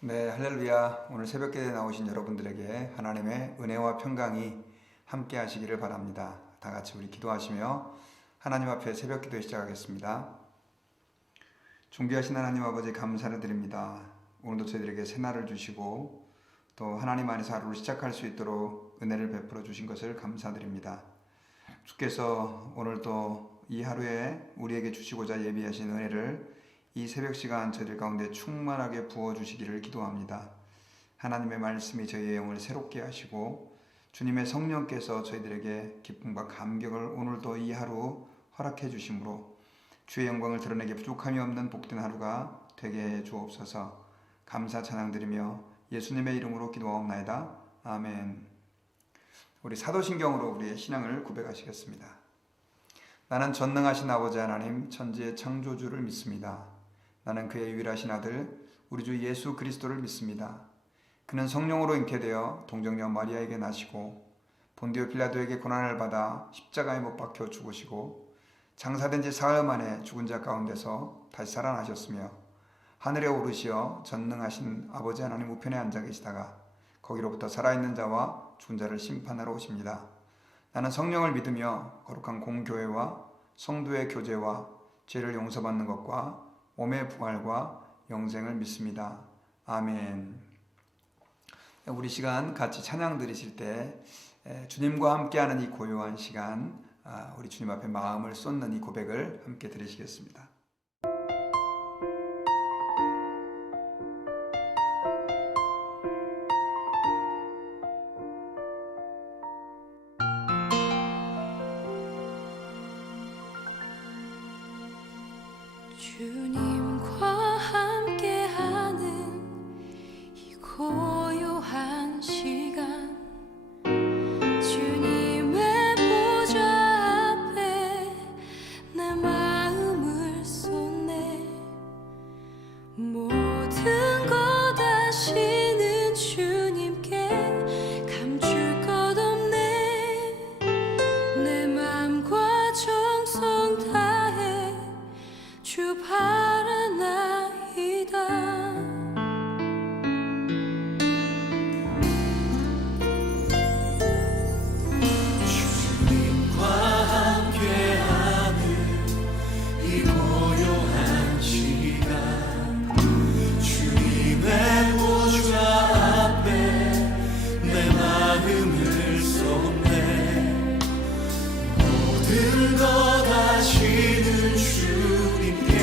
네, 할렐루야. 오늘 새벽기도에 나오신 여러분들에게 하나님의 은혜와 평강이 함께 하시기를 바랍니다. 다 같이 우리 기도하시며 하나님 앞에 새벽기도 시작하겠습니다. 존귀하신 하나님 아버지 감사를 드립니다. 오늘도 저희들에게 새날을 주시고 또 하나님 안에서 하루를 시작할 수 있도록 은혜를 베풀어 주신 것을 감사드립니다. 주께서 오늘도 이 하루에 우리에게 주시고자 예비하신 은혜를 이 새벽 시간 저희들 가운데 충만하게 부어주시기를 기도합니다. 하나님의 말씀이 저희의 영을 새롭게 하시고 주님의 성령께서 저희들에게 기쁨과 감격을 오늘도 이 하루 허락해 주심으로 주의 영광을 드러내게 부족함이 없는 복된 하루가 되게 해 주옵소서. 감사 찬양 드리며 예수님의 이름으로 기도하옵나이다. 아멘. 우리 사도신경으로 우리의 신앙을 고백하시겠습니다. 나는 전능하신 아버지 하나님 천지의 창조주를 믿습니다. 나는 그의 유일하신 아들 우리 주 예수 그리스도를 믿습니다. 그는 성령으로 잉태되어 동정녀 마리아에게 나시고 본디오 빌라도에게 고난을 받아 십자가에 못 박혀 죽으시고 장사된 지 사흘 만에 죽은 자 가운데서 다시 살아나셨으며 하늘에 오르시어 전능하신 아버지 하나님 우편에 앉아 계시다가 거기로부터 살아있는 자와 죽은 자를 심판하러 오십니다. 나는 성령을 믿으며 거룩한 공교회와 성도의 교제와 죄를 용서받는 것과 몸의 부활과 영생을 믿습니다. 아멘. 우리 시간 같이 찬양 드리실 때 주님과 함께하는 이 고요한 시간, 우리 주님 앞에 마음을 쏟는 이 고백을 함께 드리시겠습니다. 주님과 함께하는 이 고요한 시간 주님의 보좌 앞에 내 마음을 쏟네 모든 것 아시는 주님께 감출 것 없네 내 맘과 정성 다해 주 바라나이다 주님과 함께하는 이 고요한 시간 주님의 보좌 앞에 내 마음을 쏟네 모든 것 아시는 주님께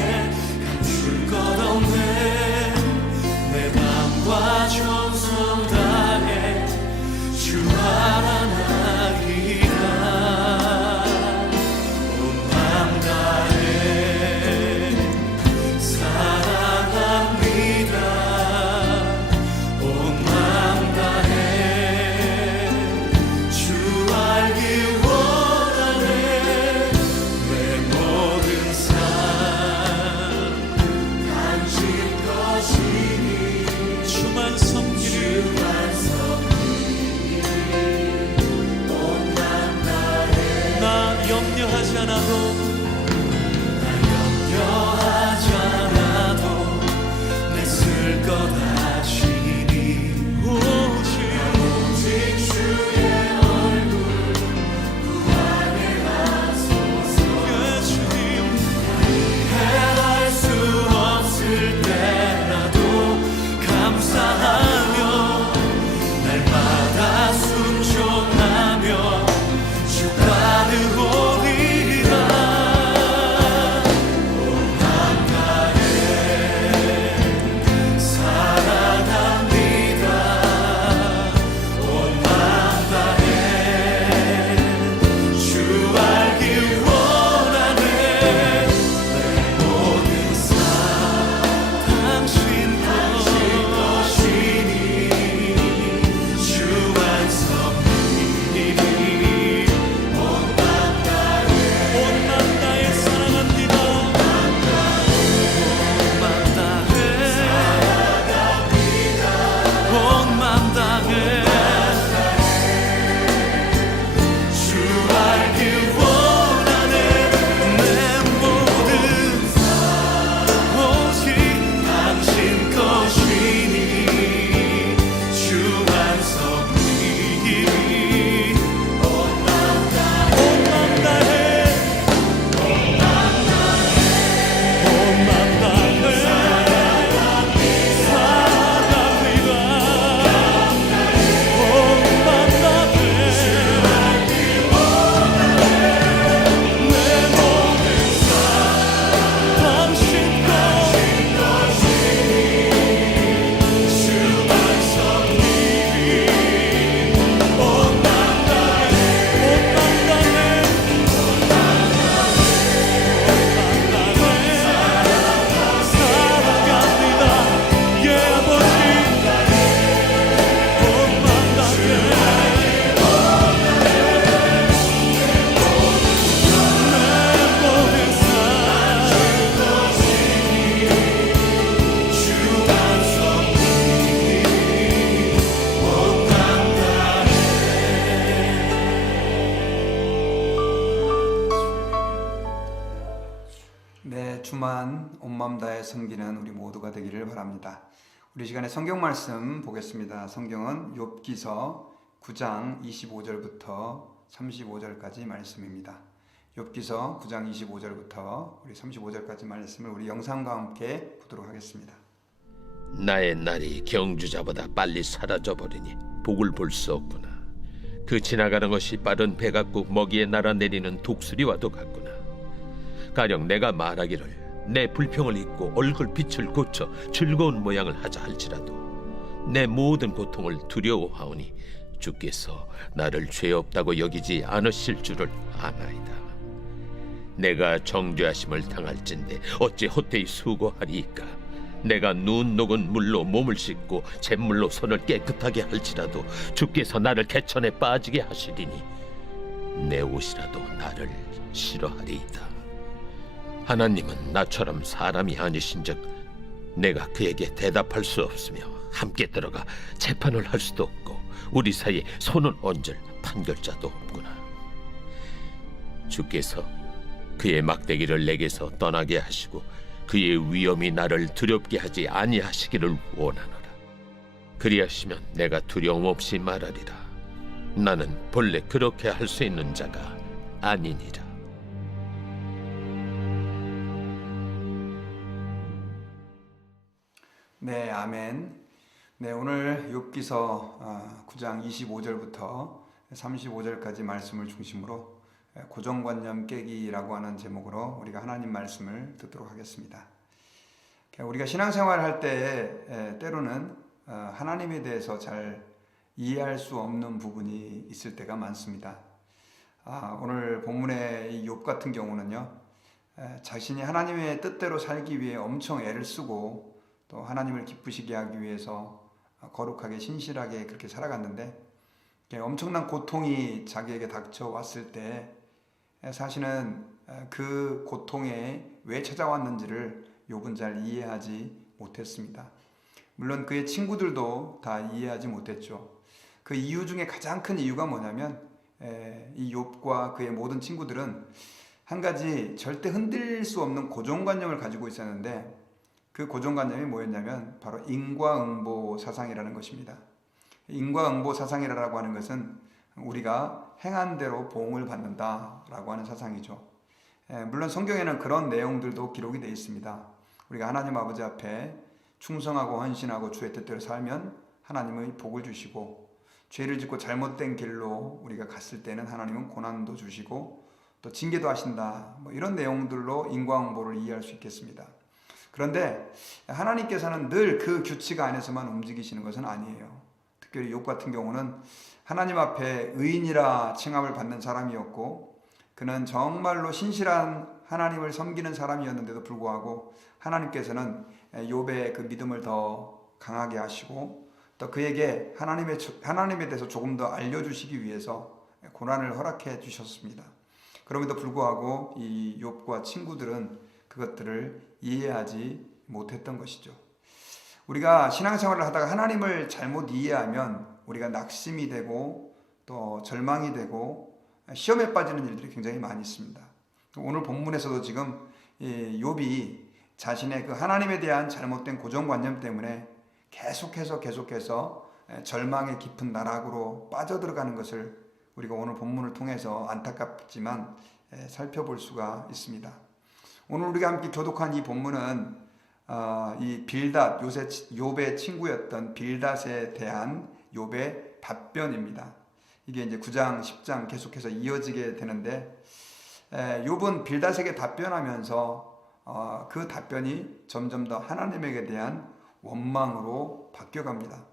내 주만 온마음 다해 섬기는 우리 모두가 되기를 바랍니다. 우리 시간에 성경 말씀 보겠습니다. 성경은 욥기서 9장 25절부터 35절까지 말씀입니다. 욥기서 9장 25절부터 우리 35절까지 말씀을 우리 영상과 함께 보도록 하겠습니다. 나의 날이 경주자보다 빨리 사라져버리니 복을 볼 수 없구나. 그 지나가는 것이 빠른 배 같고 먹이에 날아내리는 독수리와도 같구나. 가령 내가 말하기를 내 불평을 잊고 얼굴빛을 고쳐 즐거운 모양을 하자 할지라도 내 모든 고통을 두려워하오니 주께서 나를 죄 없다고 여기지 않으실 줄을 아나이다. 내가 정죄하심을 당할진대 어찌 헛되이 수고하리이까. 내가 눈 녹은 물로 몸을 씻고 잿물로 손을 깨끗하게 할지라도 주께서 나를 개천에 빠지게 하시리니 내 옷이라도 나를 싫어하리이다. 하나님은 나처럼 사람이 아니신즉 내가 그에게 대답할 수 없으며 함께 들어가 재판을 할 수도 없고 우리 사이에 손을 얹을 판결자도 없구나. 주께서 그의 막대기를 내게서 떠나게 하시고 그의 위엄이 나를 두렵게 하지 아니하시기를 원하노라. 그리하시면 내가 두려움 없이 말하리라. 나는 본래 그렇게 할 수 있는 자가 아니니라. 네, 아멘. 네, 오늘 욥기서 9장 25절부터 35절까지 말씀을 중심으로 고정관념 깨기라고 하는 제목으로 우리가 하나님 말씀을 듣도록 하겠습니다. 우리가 신앙생활을 할 때 때로는 하나님에 대해서 잘 이해할 수 없는 부분이 있을 때가 많습니다. 오늘 본문의 이 욥 같은 경우는요, 자신이 하나님의 뜻대로 살기 위해 엄청 애를 쓰고 또 하나님을 기쁘시게 하기 위해서 거룩하게 신실하게 그렇게 살아갔는데 엄청난 고통이 자기에게 닥쳐왔을 때 사실은 그 고통에 왜 찾아왔는지를 욥은 잘 이해하지 못했습니다. 물론 그의 친구들도 다 이해하지 못했죠. 그 이유 중에 가장 큰 이유가 뭐냐면 이 욥과 그의 모든 친구들은 한 가지 절대 흔들릴 수 없는 고정관념을 가지고 있었는데 그 고정관념이 뭐였냐면 바로 인과응보 사상이라는 것입니다. 인과응보 사상이라고 하는 것은 우리가 행한 대로 보응을 받는다라고 하는 사상이죠. 물론 성경에는 그런 내용들도 기록이 되어 있습니다. 우리가 하나님 아버지 앞에 충성하고 헌신하고 주의 뜻대로 살면 하나님의 복을 주시고 죄를 짓고 잘못된 길로 우리가 갔을 때는 하나님은 고난도 주시고 또 징계도 하신다. 이런 내용들로 인과응보를 이해할 수 있겠습니다. 그런데 하나님께서는 늘 그 규칙 안에서만 움직이시는 것은 아니에요. 특별히 욥 같은 경우는 하나님 앞에 의인이라 칭함을 받는 사람이었고 그는 정말로 신실한 하나님을 섬기는 사람이었는데도 불구하고 하나님께서는 욥의 그 믿음을 더 강하게 하시고 또 그에게 하나님에 대해서 조금 더 알려주시기 위해서 고난을 허락해 주셨습니다. 그럼에도 불구하고 이 욥과 친구들은 그것들을 이해하지 못했던 것이죠. 우리가 신앙생활을 하다가 하나님을 잘못 이해하면 우리가 낙심이 되고 또 절망이 되고 시험에 빠지는 일들이 굉장히 많이 있습니다. 오늘 본문에서도 지금 욥이 자신의 그 하나님에 대한 잘못된 고정관념 때문에 계속해서 절망의 깊은 나락으로 빠져들어가는 것을 우리가 오늘 본문을 통해서 안타깝지만 살펴볼 수가 있습니다. 오늘 우리가 함께 교독한 이 본문은 이 빌닷, 욥의 친구였던 빌닷에 대한 욥의 답변입니다. 이게 이제 9장, 10장 계속해서 이어지게 되는데 욥은 빌닷에게 답변하면서 그 답변이 점점 더 하나님에게 대한 원망으로 바뀌어갑니다.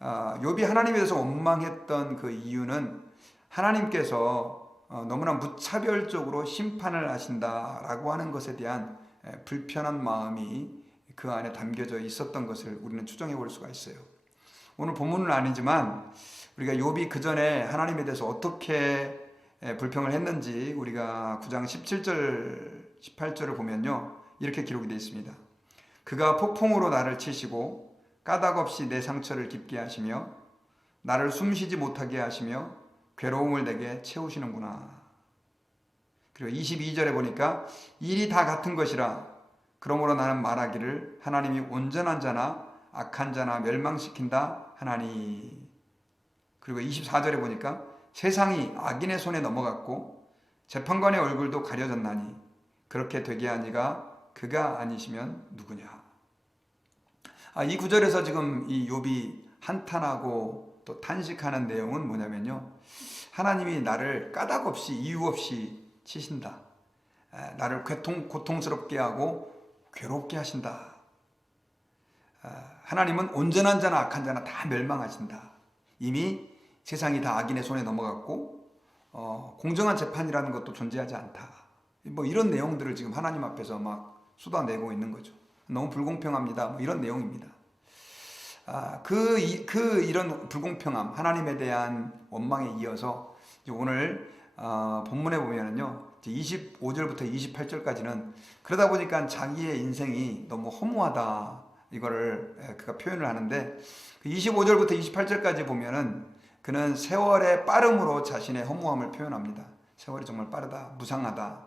욥이 하나님에 대해서 원망했던 그 이유는 하나님께서 너무나 무차별적으로 심판을 하신다라고 하는 것에 대한 불편한 마음이 그 안에 담겨져 있었던 것을 우리는 추정해 볼 수가 있어요. 오늘 본문은 아니지만 우리가 욥이 그 전에 하나님에 대해서 어떻게 불평을 했는지 우리가 9장 17절, 18절을 보면요, 이렇게 기록이 되어 있습니다. 그가 폭풍으로 나를 치시고 까닭없이 내 상처를 깊게 하시며 나를 숨쉬지 못하게 하시며 괴로움을 내게 채우시는구나. 그리고 22절에 보니까 일이 다 같은 것이라 그러므로 나는 말하기를 하나님이 온전한 자나 악한 자나 멸망시킨다 하나니. 그리고 24절에 보니까 세상이 악인의 손에 넘어갔고 재판관의 얼굴도 가려졌나니 그렇게 되게 하니가 그가 아니시면 누구냐. 이 구절에서 지금 이 욥이 한탄하고 또 탄식하는 내용은 뭐냐면요, 하나님이 나를 까닭 없이 이유 없이 치신다. 나를 고통스럽게 하고 괴롭게 하신다. 하나님은 온전한 자나 악한 자나 다 멸망하신다. 이미 세상이 다 악인의 손에 넘어갔고 공정한 재판이라는 것도 존재하지 않다. 뭐 이런 내용들을 지금 하나님 앞에서 막 쏟아내고 있는 거죠. 너무 불공평합니다. 뭐 이런 내용입니다. 이런 불공평함, 하나님에 대한 원망에 이어서 오늘 본문에 보면은요, 25절부터 28절까지는 그러다 보니까 자기의 인생이 너무 허무하다, 이거를 그가 표현을 하는데, 25절부터 28절까지 보면은 그는 세월의 빠름으로 자신의 허무함을 표현합니다. 세월이 정말 빠르다, 무상하다.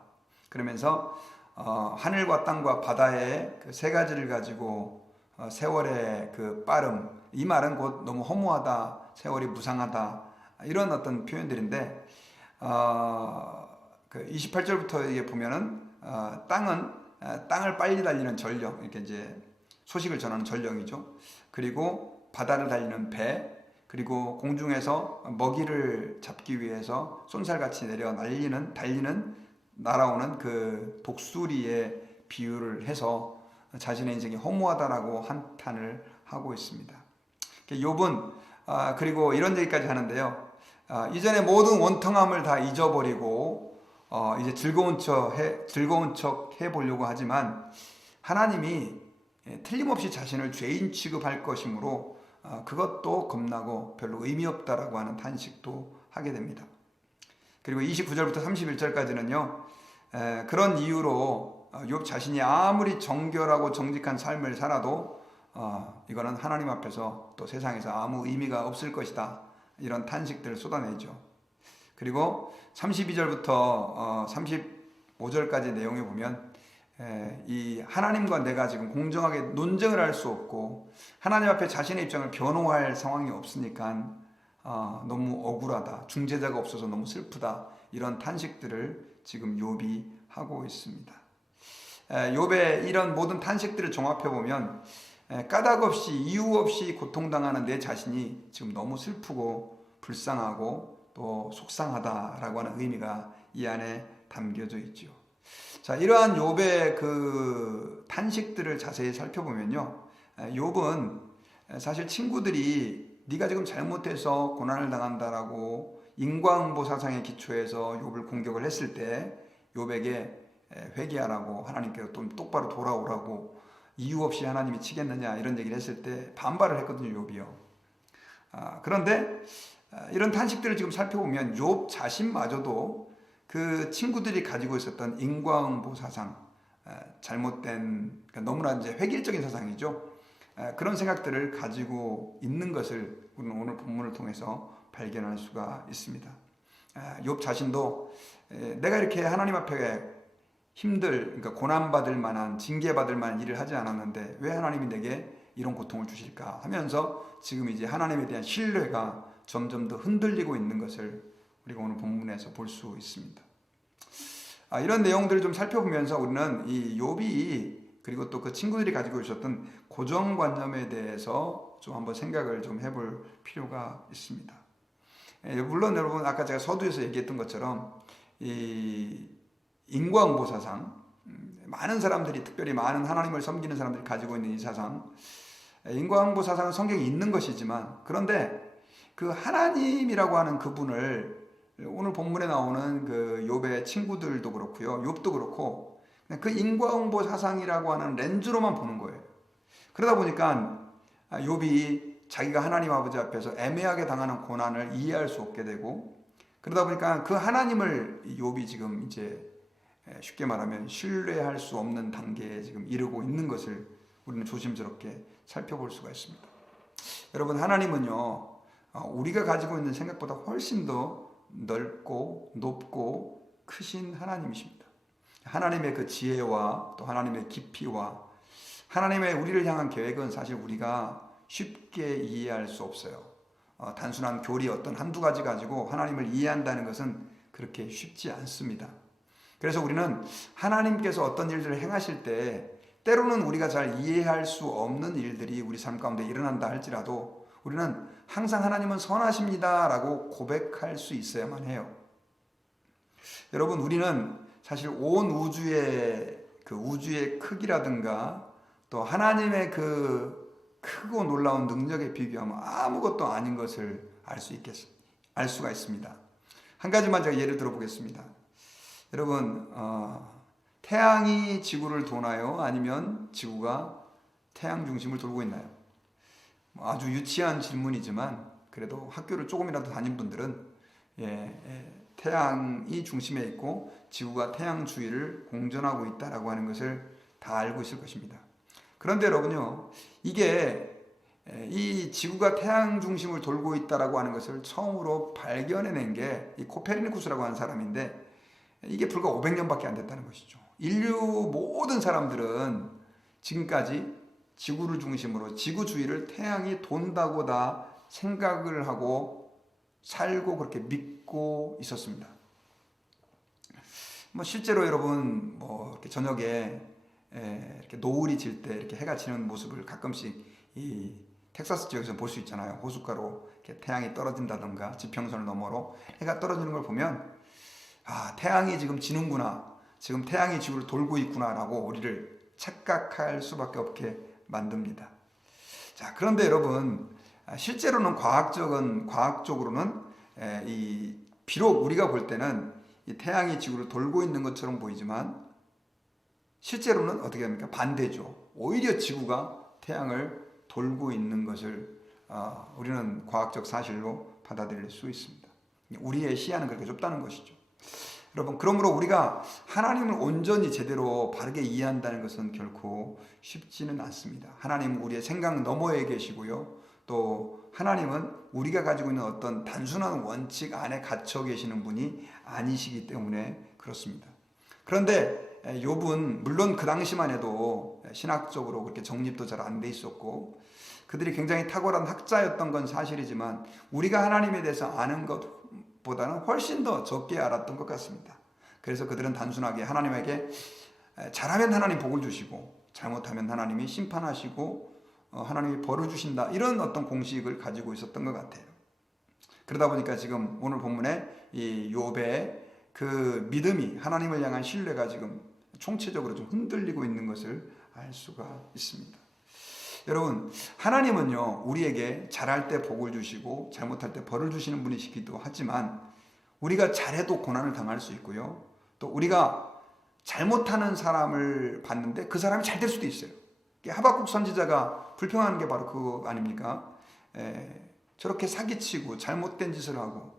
그러면서 하늘과 땅과 바다의 그 세 가지를 가지고 세월의 그 빠름, 이 말은 곧 너무 허무하다, 세월이 무상하다, 이런 어떤 표현들인데, 그 28절부터 이게 보면은 땅을 빨리 달리는 전력, 이렇게 이제 소식을 전하는 전력이죠. 그리고 바다를 달리는 배, 그리고 공중에서 먹이를 잡기 위해서 쏜살같이 달리는 날아오는 그 독수리의 비유를 해서 자신의 인생이 허무하다라고 한탄을 하고 있습니다. 욥은 그리고 이런 얘기까지 하는데요. 이전에 모든 원통함을 다 잊어버리고 이제 즐거운 척 해보려고 하지만 하나님이 틀림없이 자신을 죄인 취급할 것이므로 그것도 겁나고 별로 의미 없다라고 하는 탄식도 하게 됩니다. 그리고 29절부터 31절까지는요, 그런 이유로 욥 자신이 아무리 정결하고 정직한 삶을 살아도 이거는 하나님 앞에서 또 세상에서 아무 의미가 없을 것이다, 이런 탄식들을 쏟아내죠. 그리고 32절부터 35절까지 내용에 보면 이 하나님과 내가 지금 공정하게 논쟁을 할 수 없고 하나님 앞에 자신의 입장을 변호할 상황이 없으니까 너무 억울하다, 중재자가 없어서 너무 슬프다, 이런 탄식들을 지금 욥이 하고 있습니다. 욥의 이런 모든 탄식들을 종합해 보면 까닭 없이 이유 없이 고통당하는 내 자신이 지금 너무 슬프고 불쌍하고 또 속상하다라고 하는 의미가 이 안에 담겨져 있죠. 자, 이러한 욥의 그 탄식들을 자세히 살펴보면요, 욥은 사실 친구들이 네가 지금 잘못해서 고난을 당한다라고 인과응보 사상의 기초에서 욥을 공격을 했을 때 욥에게 회개하라고, 하나님께서 좀 똑바로 돌아오라고, 이유 없이 하나님이 치겠느냐, 이런 얘기를 했을 때 반발을 했거든요, 욥이요. 그런데 이런 탄식들을 지금 살펴보면 욥 자신마저도 그 친구들이 가지고 있었던 인과응보 사상, 잘못된, 그러니까 너무나 이제 획일적인 사상이죠. 그런 생각들을 가지고 있는 것을 우리는 오늘 본문을 통해서 발견할 수가 있습니다. 욥 자신도 내가 이렇게 하나님 앞에 그러니까 고난받을 만한, 징계받을 만한 일을 하지 않았는데 왜 하나님이 내게 이런 고통을 주실까 하면서 지금 이제 하나님에 대한 신뢰가 점점 더 흔들리고 있는 것을 우리가 오늘 본문에서 볼 수 있습니다. 이런 내용들을 좀 살펴보면서 우리는 이 욥이 그리고 또 그 친구들이 가지고 있었던 고정관념에 대해서 좀 한번 생각을 좀 해볼 필요가 있습니다. 물론 여러분, 아까 제가 서두에서 얘기했던 것처럼 이 인과응보 사상, 많은 사람들이, 특별히 많은 하나님을 섬기는 사람들이 가지고 있는 이 사상, 인과응보 사상은 성경에 있는 것이지만, 그런데 그 하나님이라고 하는 그분을 오늘 본문에 나오는 그 욥의 친구들도 그렇고요, 욥도 그렇고 그 인과응보 사상이라고 하는 렌즈로만 보는 거예요. 그러다 보니까 욥이 자기가 하나님 아버지 앞에서 애매하게 당하는 고난을 이해할 수 없게 되고, 그러다 보니까 그 하나님을 욥이 지금 이제 쉽게 말하면 신뢰할 수 없는 단계에 지금 이르고 있는 것을 우리는 조심스럽게 살펴볼 수가 있습니다. 여러분, 하나님은요, 우리가 가지고 있는 생각보다 훨씬 더 넓고 높고 크신 하나님이십니다. 하나님의 그 지혜와 또 하나님의 깊이와 하나님의 우리를 향한 계획은 사실 우리가 쉽게 이해할 수 없어요. 단순한 교리 어떤 한두 가지 가지고 하나님을 이해한다는 것은 그렇게 쉽지 않습니다. 그래서 우리는 하나님께서 어떤 일들을 행하실 때 때로는 우리가 잘 이해할 수 없는 일들이 우리 삶 가운데 일어난다 할지라도 우리는 항상 하나님은 선하십니다 라고 고백할 수 있어야만 해요. 여러분, 우리는 사실 온 우주의 그 우주의 크기라든가 또 하나님의 그 크고 놀라운 능력에 비교하면 아무것도 아닌 것을 알 수가 있습니다. 한 가지만 제가 예를 들어 보겠습니다. 여러분, 태양이 지구를 도나요? 아니면 지구가 태양 중심을 돌고 있나요? 아주 유치한 질문이지만 그래도 학교를 조금이라도 다닌 분들은 태양이 중심에 있고 지구가 태양 주위를 공전하고 있다라고 하는 것을 다 알고 있을 것입니다. 그런데 여러분요, 이게 이 지구가 태양 중심을 돌고 있다라고 하는 것을 처음으로 발견해낸 게 이 코페르니쿠스라고 하는 사람인데 이게 불과 500년밖에 안 됐다는 것이죠. 인류 모든 사람들은 지금까지 지구를 중심으로 지구 주위를 태양이 돈다고 다 생각을 하고 살고 그렇게 믿고 있었습니다. 실제로 여러분 이렇게 저녁에 이렇게 노을이 질 때 이렇게 해가 지는 모습을 가끔씩 이 텍사스 지역에서 볼 수 있잖아요. 호숫가로 이렇게 태양이 떨어진다던가 지평선을 너머로 해가 떨어지는 걸 보면 태양이 지금 지는구나, 지금 태양이 지구를 돌고 있구나라고 우리를 착각할 수밖에 없게 만듭니다. 자, 그런데 여러분, 실제로는 과학적으로는 비록 우리가 볼 때는 이 태양이 지구를 돌고 있는 것처럼 보이지만 실제로는 어떻게 합니까? 반대죠. 오히려 지구가 태양을 돌고 있는 것을 우리는 과학적 사실로 받아들일 수 있습니다. 우리의 시야는 그렇게 좁다는 것이죠. 여러분, 그러므로 우리가 하나님을 온전히 제대로 바르게 이해한다는 것은 결코 쉽지는 않습니다. 하나님은 우리의 생각 너머에 계시고요. 또 하나님은 우리가 가지고 있는 어떤 단순한 원칙 안에 갇혀 계시는 분이 아니시기 때문에 그렇습니다. 그런데 욥은 물론 그 당시만 해도 신학적으로 그렇게 정립도 잘 안 돼 있었고 그들이 굉장히 탁월한 학자였던 건 사실이지만 우리가 하나님에 대해서 아는 것보다는 훨씬 더 적게 알았던 것 같습니다. 그래서 그들은 단순하게 하나님에게 잘하면 하나님 복을 주시고 잘못하면 하나님이 심판하시고 하나님이 벌을 주신다, 이런 어떤 공식을 가지고 있었던 것 같아요. 그러다 보니까 지금 오늘 본문에 이 욥의 그 믿음이, 하나님을 향한 신뢰가 지금 총체적으로 좀 흔들리고 있는 것을 알 수가 있습니다. 여러분, 하나님은요, 우리에게 잘할 때 복을 주시고 잘못할 때 벌을 주시는 분이시기도 하지만 우리가 잘해도 고난을 당할 수 있고요, 또 우리가 잘못하는 사람을 봤는데 그 사람이 잘 될 수도 있어요. 하박국 선지자가 불평하는 게 바로 그거 아닙니까? 저렇게 사기치고 잘못된 짓을 하고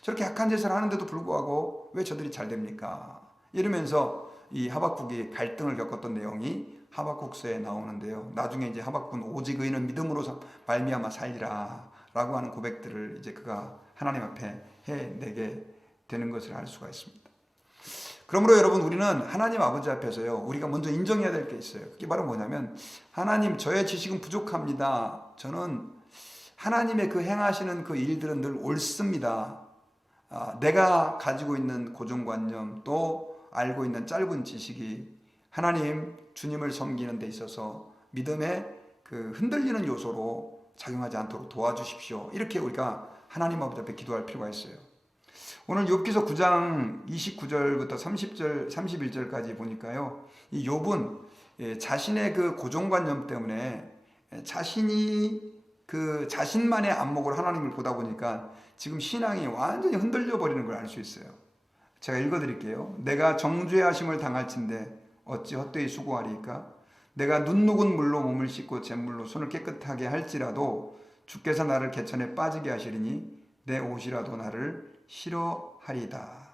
저렇게 악한 짓을 하는데도 불구하고 왜 저들이 잘 됩니까? 이러면서 이 하박국이 갈등을 겪었던 내용이 하박국서에 나오는데요. 나중에 이제 하박국은 오직 의인은 믿음으로 말미암아 살리라 라고 하는 고백들을 이제 그가 하나님 앞에 해내게 되는 것을 알 수가 있습니다. 그러므로 여러분, 우리는 하나님 아버지 앞에서요, 우리가 먼저 인정해야 될 게 있어요. 그게 바로 뭐냐면, 하나님, 저의 지식은 부족합니다. 저는 하나님의 그 행하시는 그 일들은 늘 옳습니다. 내가 가지고 있는 고정관념, 또 알고 있는 짧은 지식이 하나님, 주님을 섬기는 데 있어서 믿음의 그 흔들리는 요소로 작용하지 않도록 도와주십시오. 이렇게 우리가 하나님 아버지 앞에 기도할 필요가 있어요. 오늘 욥기서 9장 29절부터 31절까지 보니까요, 이 욥은 자신의 그 고정관념 때문에 자신이 그 자신만의 안목으로 하나님을 보다 보니까 지금 신앙이 완전히 흔들려 버리는 걸 알 수 있어요. 제가 읽어드릴게요. 내가 정죄하심을 당할진대 어찌 헛되이 수고하리이까? 내가 눈 녹은 물로 몸을 씻고 잿물로 손을 깨끗하게 할지라도 주께서 나를 개천에 빠지게 하시리니 내 옷이라도 나를 싫어하리다.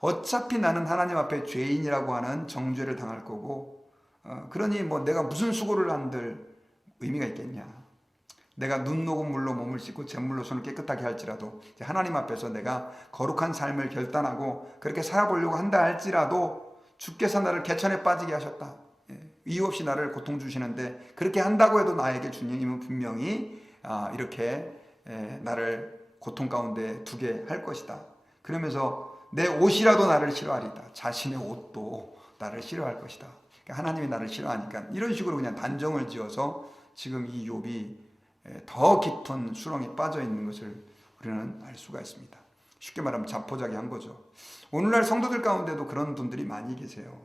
어차피 나는 하나님 앞에 죄인이라고 하는 정죄를 당할 거고, 그러니 내가 무슨 수고를 한들 의미가 있겠냐? 내가 눈 녹은 물로 몸을 씻고 잿물로 손을 깨끗하게 할지라도 하나님 앞에서 내가 거룩한 삶을 결단하고 그렇게 살아보려고 한다 할지라도 주께서 나를 개천에 빠지게 하셨다. 이유 없이 나를 고통 주시는데 그렇게 한다고 해도 나에게 주님은 분명히 이렇게 나를 고통 가운데 두게 할 것이다. 그러면서 내 옷이라도 나를 싫어하리다. 자신의 옷도 나를 싫어할 것이다. 하나님이 나를 싫어하니까 이런 식으로 그냥 단정을 지어서 지금 이 욥이 더 깊은 수렁에 빠져 있는 것을 우리는 알 수가 있습니다. 쉽게 말하면 자포자기한 거죠. 오늘날 성도들 가운데도 그런 분들이 많이 계세요.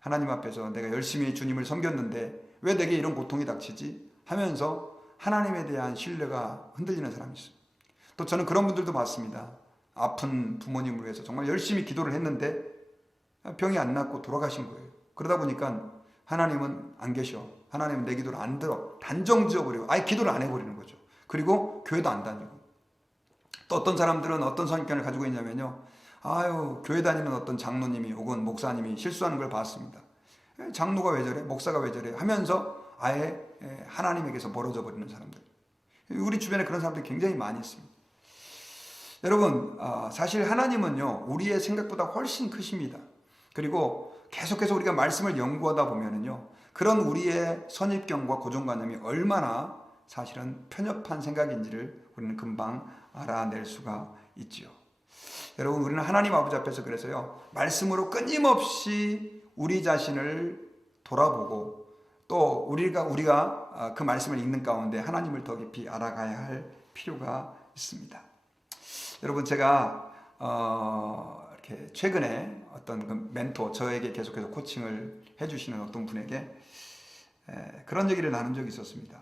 하나님 앞에서 내가 열심히 주님을 섬겼는데 왜 내게 이런 고통이 닥치지? 하면서 하나님에 대한 신뢰가 흔들리는 사람이 있어요. 또 저는 그런 분들도 봤습니다. 아픈 부모님을 위해서 정말 열심히 기도를 했는데 병이 안 낫고 돌아가신 거예요. 그러다 보니까 하나님은 안 계셔. 하나님은 내 기도를 안 들어. 단정 지어버리고 아예 기도를 안 해버리는 거죠. 그리고 교회도 안 다니고. 또 어떤 사람들은 어떤 선입견을 가지고 있냐면요. 아유, 교회 다니는 어떤 장로님이 혹은 목사님이 실수하는 걸 봤습니다. 장로가 왜 저래? 목사가 왜 저래? 하면서 아예 하나님에게서 멀어져 버리는 사람들. 우리 주변에 그런 사람들이 굉장히 많이 있습니다. 여러분, 사실 하나님은요, 우리의 생각보다 훨씬 크십니다. 그리고 계속해서 우리가 말씀을 연구하다 보면은요, 그런 우리의 선입견과 고정관념이 얼마나 사실은 편협한 생각인지를 우리는 금방 알아낼 수가 있지요. 여러분, 우리는 하나님 아버지 앞에서 그래서요, 말씀으로 끊임없이 우리 자신을 돌아보고 또 우리가 그 말씀을 읽는 가운데 하나님을 더 깊이 알아가야 할 필요가 있습니다. 여러분, 제가 이렇게 최근에 어떤 그 멘토, 저에게 계속해서 코칭을 해주시는 어떤 분에게 그런 얘기를 나눈 적이 있었습니다.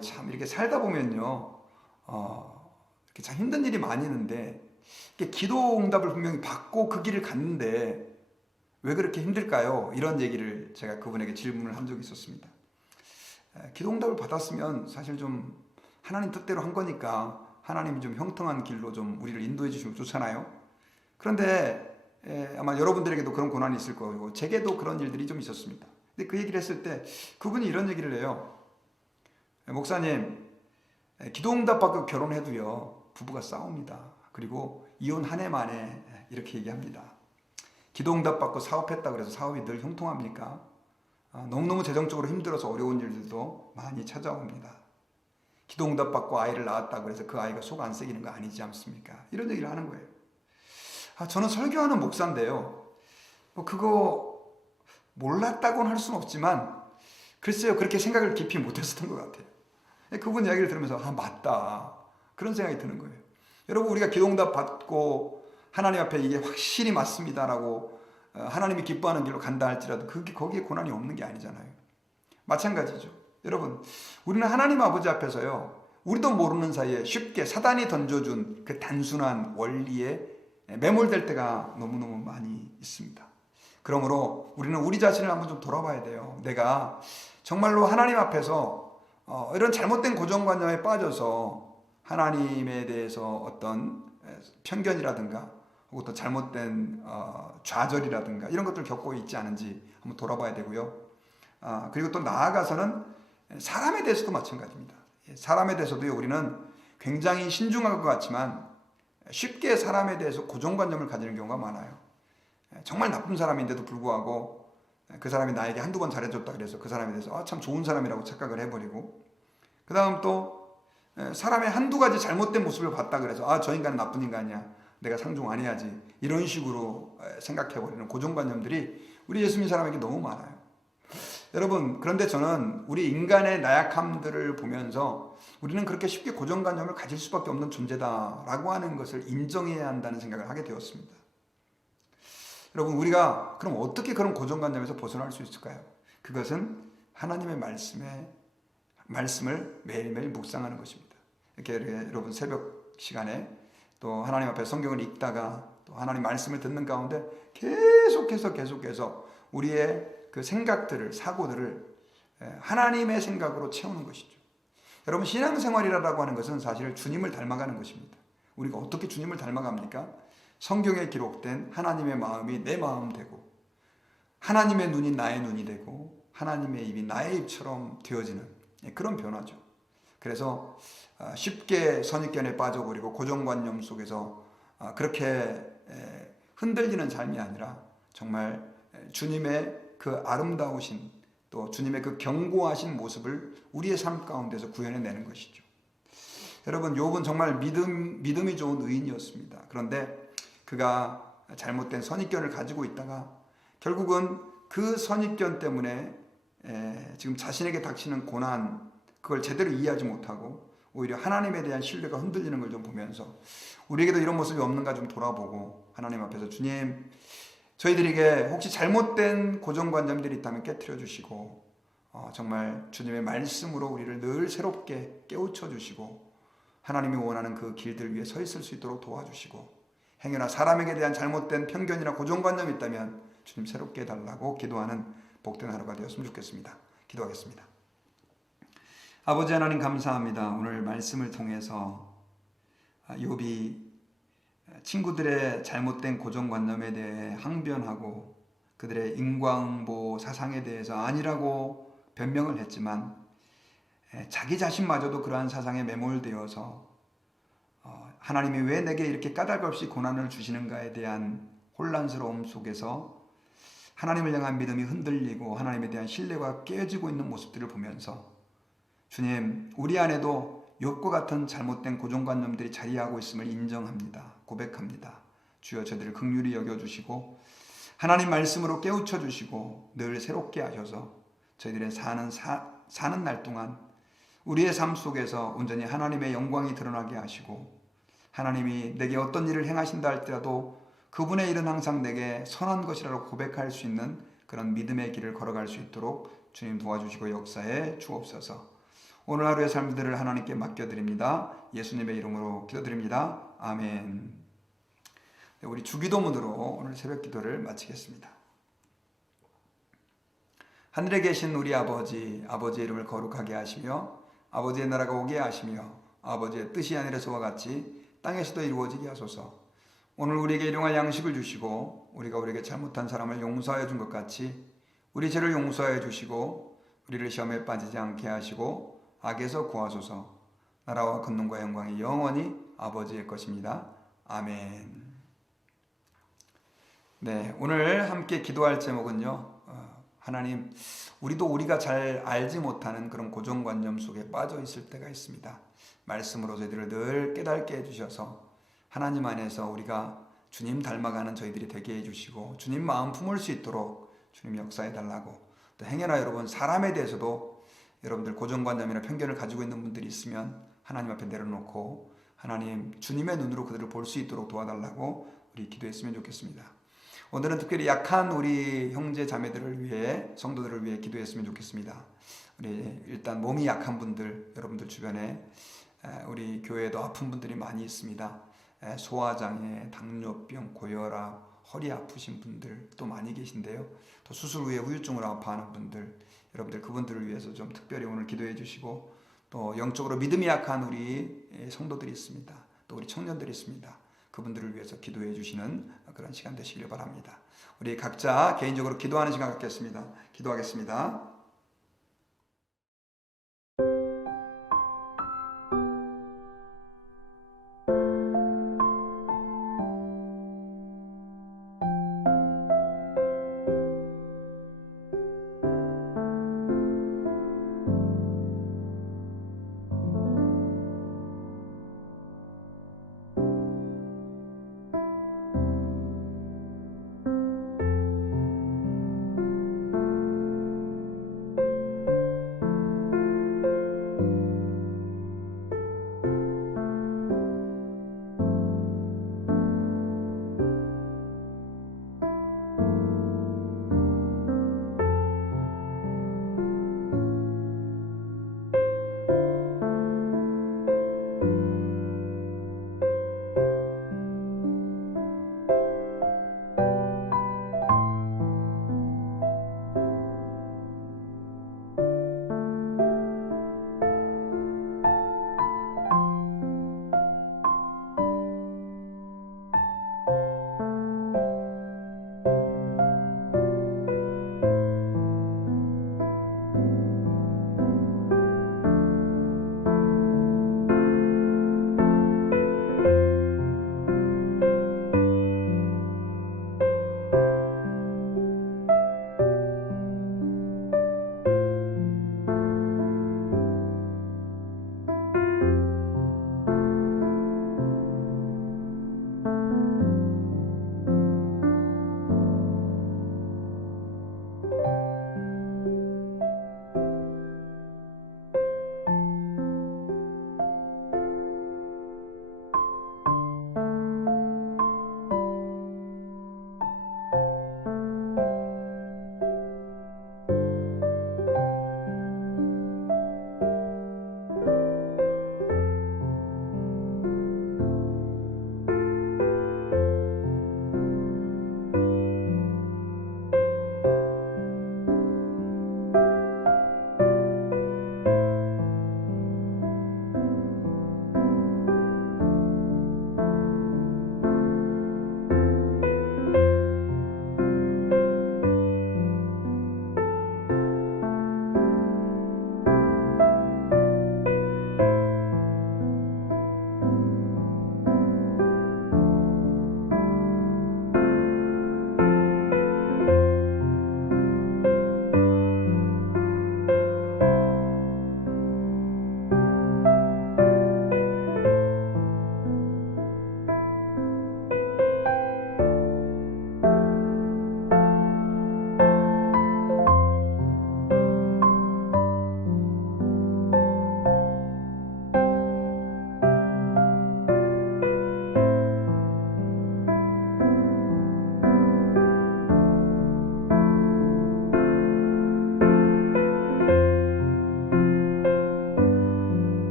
참 이렇게 살다 보면요, 이렇게 참 힘든 일이 많이 있는데 기도 응답을 분명히 받고 그 길을 갔는데 왜 그렇게 힘들까요? 이런 얘기를 제가 그분에게 질문을 한 적이 있었습니다. 기도 응답을 받았으면 사실 좀 하나님 뜻대로 한 거니까 하나님이 좀 형통한 길로 좀 우리를 인도해 주시면 좋잖아요. 그런데 아마 여러분들에게도 그런 고난이 있을 거고 제게도 그런 일들이 좀 있었습니다. 근데 그 얘기를 했을 때 그분이 이런 얘기를 해요. 목사님, 기도 응답 받고 결혼해도요, 부부가 싸웁니다. 그리고 이혼 한 해 만에 이렇게 얘기합니다. 기도 응답 받고 사업했다 그래서 사업이 늘 형통합니까? 너무너무 재정적으로 힘들어서 어려운 일들도 많이 찾아옵니다. 기도 응답 받고 아이를 낳았다 그래서 그 아이가 속 안 썩이는 거 아니지 않습니까? 이런 얘기를 하는 거예요. 저는 설교하는 목사인데요, 그거 몰랐다고는 할 수는 없지만 글쎄요, 그렇게 생각을 깊이 못했었던 것 같아요. 그분 이야기를 들으면서 맞다, 그런 생각이 드는 거예요. 여러분, 우리가 기도응답 받고 하나님 앞에 이게 확실히 맞습니다라고 하나님이 기뻐하는 길로 간다 할지라도 거기에 고난이 없는 게 아니잖아요. 마찬가지죠. 여러분, 우리는 하나님 아버지 앞에서요, 우리도 모르는 사이에 쉽게 사단이 던져준 그 단순한 원리에 매몰될 때가 너무너무 많이 있습니다. 그러므로 우리는 우리 자신을 한번 좀 돌아봐야 돼요. 내가 정말로 하나님 앞에서 이런 잘못된 고정관념에 빠져서 하나님에 대해서 어떤 편견이라든가 혹은 또 잘못된 좌절이라든가 이런 것들을 겪고 있지 않은지 한번 돌아봐야 되고요. 그리고 또 나아가서는 사람에 대해서도 마찬가지입니다. 사람에 대해서도 우리는 굉장히 신중한 것 같지만 쉽게 사람에 대해서 고정관념을 가지는 경우가 많아요. 정말 나쁜 사람인데도 불구하고 그 사람이 나에게 한두 번 잘해줬다 그래서 그 사람에 대해서 참 좋은 사람이라고 착각을 해버리고, 그 다음 또 사람의 한두 가지 잘못된 모습을 봤다 그래서 저 인간은 나쁜 인간이야, 내가 상종 안 해야지, 이런 식으로 생각해버리는 고정관념들이 우리 예수 믿는 사람에게 너무 많아요. 여러분, 그런데 저는 우리 인간의 나약함들을 보면서 우리는 그렇게 쉽게 고정관념을 가질 수밖에 없는 존재다라고 하는 것을 인정해야 한다는 생각을 하게 되었습니다. 여러분, 우리가 그럼 어떻게 그런 고정관념에서 벗어날 수 있을까요? 그것은 하나님의 말씀을 매일매일 묵상하는 것입니다. 이렇게 여러분 새벽 시간에 또 하나님 앞에 성경을 읽다가 또 하나님 말씀을 듣는 가운데 계속해서 우리의 그 생각들을, 사고들을 하나님의 생각으로 채우는 것이죠. 여러분, 신앙생활이라고 하는 것은 사실 주님을 닮아가는 것입니다. 우리가 어떻게 주님을 닮아갑니까? 성경에 기록된 하나님의 마음이 내 마음 되고 하나님의 눈이 나의 눈이 되고 하나님의 입이 나의 입처럼 되어지는 그런 변화죠. 그래서 쉽게 선입견에 빠져버리고 고정관념 속에서 그렇게 흔들리는 삶이 아니라 정말 주님의 그 아름다우신 또 주님의 그 견고하신 모습을 우리의 삶 가운데서 구현해내는 것이죠. 여러분, 욥은 정말 믿음이 좋은 의인이었습니다. 그런데 그가 잘못된 선입견을 가지고 있다가 결국은 그 선입견 때문에 지금 자신에게 닥치는 고난, 그걸 제대로 이해하지 못하고 오히려 하나님에 대한 신뢰가 흔들리는 걸 좀 보면서 우리에게도 이런 모습이 없는가 좀 돌아보고 하나님 앞에서 주님, 저희들에게 혹시 잘못된 고정관념들이 있다면 깨트려 주시고 정말 주님의 말씀으로 우리를 늘 새롭게 깨우쳐 주시고 하나님이 원하는 그 길들 위에 서 있을 수 있도록 도와주시고 행여나 사람에게 대한 잘못된 편견이나 고정관념이 있다면 주님 새롭게 해달라고 기도하는 복된 하루가 되었으면 좋겠습니다. 기도하겠습니다. 아버지 하나님, 감사합니다. 오늘 말씀을 통해서 욥이 친구들의 잘못된 고정관념에 대해 항변하고 그들의 인과응보 사상에 대해서 아니라고 변명을 했지만 자기 자신마저도 그러한 사상에 매몰되어서 하나님이 왜 내게 이렇게 까닭없이 고난을 주시는가에 대한 혼란스러움 속에서 하나님을 향한 믿음이 흔들리고 하나님에 대한 신뢰가 깨지고 있는 모습들을 보면서 주님, 우리 안에도 욥과 같은 잘못된 고정관념들이 자리하고 있음을 인정합니다. 고백합니다. 주여, 저들을 긍휼히 여겨주시고 하나님 말씀으로 깨우쳐 주시고 늘 새롭게 하셔서 저희들의 사는 날 동안 우리의 삶 속에서 온전히 하나님의 영광이 드러나게 하시고 하나님이 내게 어떤 일을 행하신다 할지라도 그분의 일은 항상 내게 선한 것이라고 고백할 수 있는 그런 믿음의 길을 걸어갈 수 있도록 주님 도와주시고 역사해 주옵소서. 오늘 하루의 삶들을 하나님께 맡겨드립니다. 예수님의 이름으로 기도드립니다. 아멘. 우리 주기도문으로 오늘 새벽 기도를 마치겠습니다. 하늘에 계신 우리 아버지, 아버지의 이름을 거룩하게 하시며 아버지의 나라가 오게 하시며 아버지의 뜻이 하늘에서와 같이 땅에서도 이루어지게 하소서. 오늘 우리에게 일용할 양식을 주시고 우리가 우리에게 잘못한 사람을 용서하여 준 것 같이 우리 죄를 용서하여 주시고 우리를 시험에 빠지지 않게 하시고 악에서 구하소서. 나라와 권능과 영광이 영원히 아버지의 것입니다. 아멘. 네, 오늘 함께 기도할 제목은요, 하나님, 우리도 우리가 잘 알지 못하는 그런 고정관념 속에 빠져 있을 때가 있습니다. 말씀으로 저희들을 늘 깨닫게 해주셔서 하나님 안에서 우리가 주님 닮아가는 저희들이 되게 해주시고 주님 마음 품을 수 있도록 주님 역사해달라고, 또 행여나 여러분 사람에 대해서도 여러분들 고정관념이나 편견을 가지고 있는 분들이 있으면 하나님 앞에 내려놓고 하나님 주님의 눈으로 그들을 볼 수 있도록 도와달라고 우리 기도했으면 좋겠습니다. 오늘은 특별히 약한 우리 형제 자매들을 위해, 성도들을 위해 기도했으면 좋겠습니다. 우리 일단 몸이 약한 분들, 여러분들 주변에 우리 교회에도 아픈 분들이 많이 있습니다. 소화장애, 당뇨병, 고혈압, 허리 아프신 분들 또 많이 계신데요. 또 수술 후에 후유증으로 아파하는 분들, 여러분들 그분들을 위해서 좀 특별히 오늘 기도해 주시고, 또 영적으로 믿음이 약한 우리 성도들이 있습니다. 또 우리 청년들이 있습니다. 그분들을 위해서 기도해 주시는 그런 시간 되시길 바랍니다. 우리 각자 개인적으로 기도하는 시간 갖겠습니다. 기도하겠습니다.